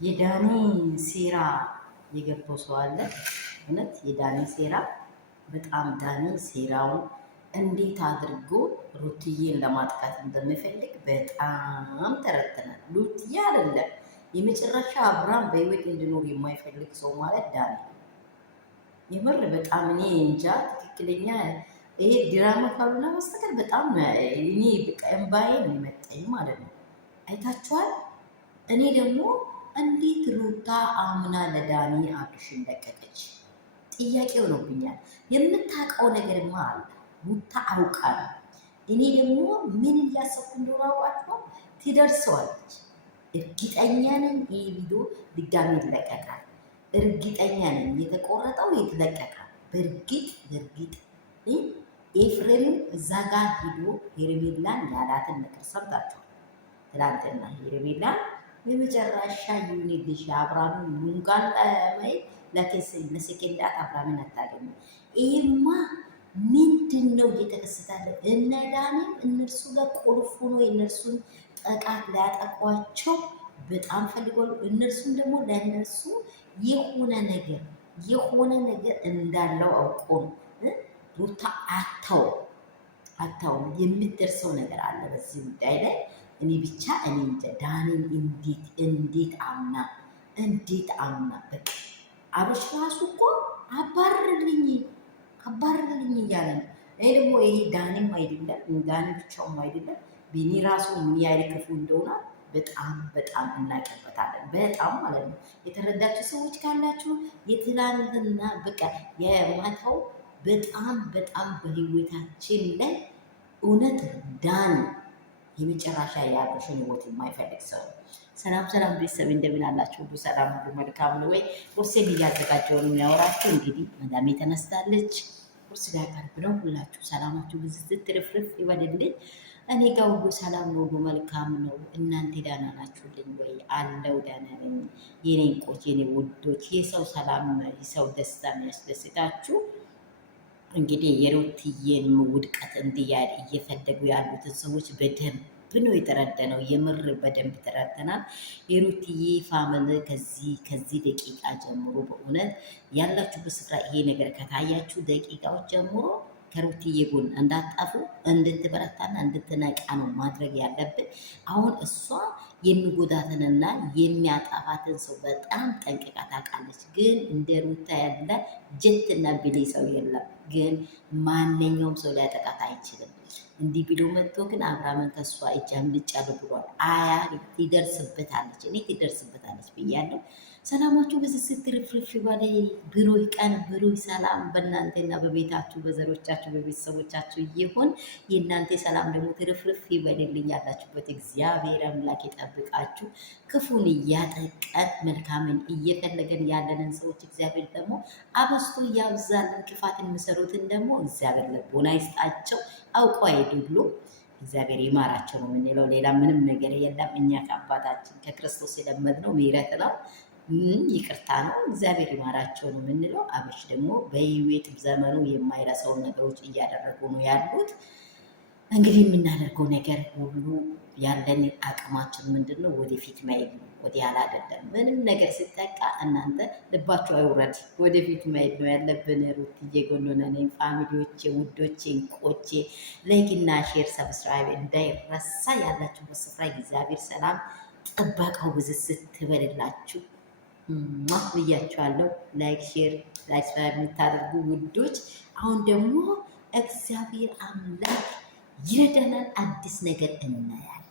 የዳኒ ሴራ የገባው ሰው አለ። እውነት የዳኒ ሴራ በጣም ዳኒ ሴራውን እንዴት አድርጎ ሩትዬን ለማጥቃት እንደሚፈልግ በጣም ተረድተናል። ሩትዬ አይደለም የመጨረሻ አብርሃም በህይወት እንዲኖር የማይፈልግ ሰው ማለት ዳኒ። የምር በጣም እኔ እንጃ ትክክለኛ ይሄ ድራማ ካልሆነ በስተቀር በጣም እኔ በቃ እምባዬ ነው የመጣኝ ማለት ነው። አይታችኋል። እኔ ደግሞ እንዴት ሩታ አምና ለዳኒ አብርሽን ለቀቀች? ጥያቄ ሆኖብኛል። የምታውቀው ነገርማ አለ ሩታ አውቃ ነው። እኔ ደግሞ ምን እያሰብኩ እንደሆነ አውቃችሁ ትደርሰዋለች። እርግጠኛ ነኝ ይህ ቪዲዮ ድጋሚ ይለቀቃል። እርግጠኛ ነኝ የተቆረጠው ይለቀቃል። በእርግጥ ኤፍሬም እዛ ጋር ሂዶ ሄርሜላን ያላትን ነገር ሰምታችኋል። ትላንትና ሄርሜላን የመጨረሻ ይሁንልሽ አብርሃምን ሙንጋን ለማየት ለሰከንዳት አብርሃምን አታገኙ። ይሄማ ምንድን ነው እየተከሰታለ? እነ ዳኒም እነርሱ ጋር ቁልፍ ሆኖ የእነርሱን ጥቃት ሊያጠቋቸው በጣም ፈልጓሉ። እነርሱም ደግሞ ለእነርሱ የሆነ ነገር እንዳለው አውቆ ነው። ሩታ አታው የምትደርሰው ነገር አለ በዚህ ጉዳይ ላይ። እኔ ብቻ እኔ ዳኒን እንዴት አምና በቃ አብርሽ ራሱ እኮ አባርልኝ እያለ ነው። ይሄ ደግሞ ይሄ ዳኒም አይደለም ዳኒ ብቻውም አይደለም ቢኒ ራሱ ምን ያህል ክፉ እንደሆነ በጣም እናቀበታለን። በጣም ማለት ነው። የተረዳችሁ ሰዎች ካላችሁ የትላንትና በቃ የማታው በጣም በህይወታችን ላይ እውነት ዳኒ የመጨረሻ የአብርሽን ህይወት የማይፈልግ ሰው። ሰላም ቤተሰብ እንደምን አላችሁ? ሁሉ ሰላም፣ ሁሉ መልካም ነው ወይ? ቁርሴን እያዘጋጀሁ ነው የሚያወራችሁ። እንግዲህ መዳሜ ተነስታለች። ቁርስ ሊያቀርብ ነው። ሁላችሁ ሰላማችሁ ብዝት ትርፍርፍ ይበልልኝ። እኔ ጋር ሁሉ ሰላም ነው፣ ሁሉ መልካም ነው። እናንተ ደህና ናችሁልኝ ወይ? አለው ደህና ነኝ የኔ እንቆች፣ የኔ ውዶች። የሰው ሰላም የሰው ደስታ የሚያስደስታችሁ እንግዲህ የሩትዬን ውድቀት እንዲያድ እየፈለጉ ያሉትን ሰዎች በደንብ ነው የተረደነው። የምር በደንብ ተረድተናል። የሩትዬ ፋሚሊ ከዚህ ደቂቃ ጀምሮ በእውነት ያላችሁበት ስፍራ ይሄ ነገር ከታያችሁ ደቂቃዎች ጀምሮ ከሩትዬ ጎን እንዳጣፉ እንድትበረታና እንድትነቃ ነው ማድረግ ያለብን። አሁን እሷ የሚጎዳትንና የሚያጣፋትን ሰው በጣም ጠንቅቃ ታውቃለች። ግን እንደ ሩታ ያለ ጀትና ብሌ ሰው የለም። ግን ማንኛውም ሰው ሊያጠቃት አይችልም። እንዲህ ብሎ መጥቶ ግን አብርሃምን ከእሷ እጅ አምልጫለሁ ብሏል። ትደርስበታለች፣ እኔ ትደርስበታለች ብያለሁ። ሰላማችሁ በዚህ ስትርፍርፍ በላይ ብሩህ ቀን ብሩህ ሰላም በእናንተና በቤታችሁ በዘሮቻችሁ በቤተሰቦቻችሁ ይሁን። የእናንተ ሰላም ደግሞ ትርፍርፍ ይበልልኝ። ያላችሁበት እግዚአብሔር አምላክ ይጠብቃችሁ። ክፉን እያጠቀን መልካምን እየፈለገን ያለንን ሰዎች እግዚአብሔር ደግሞ አበስቶ እያብዛልን። ክፋት የሚሰሩትን ደግሞ እግዚአብሔር ልቦና ይስጣቸው። አውቀው አይደሉ እግዚአብሔር ይማራቸው ነው የምንለው። ሌላ ምንም ነገር የለም። እኛ ከአባታችን ከክርስቶስ የለመድነው ምሕረት ነው፣ ይቅርታ ነው። እግዚአብሔር ይማራቸው ነው የምንለው። አብርሽ ደግሞ በህይወት ዘመኑ የማይረሳውን ነገሮች እያደረጉ ነው ያሉት። እንግዲህ የምናደርገው ነገር ሁሉ ያለን አቅማችን ምንድን ነው? ወደፊት መሄድ ነው፣ ወዲህ ኋላ አይደለም። ምንም ነገር ሲጠቃ እናንተ ልባችሁ አይውረድ፣ ወደፊት መሄድ ነው ያለብን። ሩትዬ ጎን ነን። ፋሚሊዎቼ፣ ውዶቼ፣ እንቆቼ ላይክ እና ሼር ሰብስክራይብ እንዳይረሳ። ያላችሁበት ስፍራ እግዚአብሔር ሰላም ጥበቃው ብዝዝት ትበልላችሁ ብያችኋለሁ። ላይክ ሼር ሰብስክራይብ የምታደርጉ ውዶች፣ አሁን ደግሞ እግዚአብሔር አምላክ ይረዳናል። አዲስ ነገር እናያለን።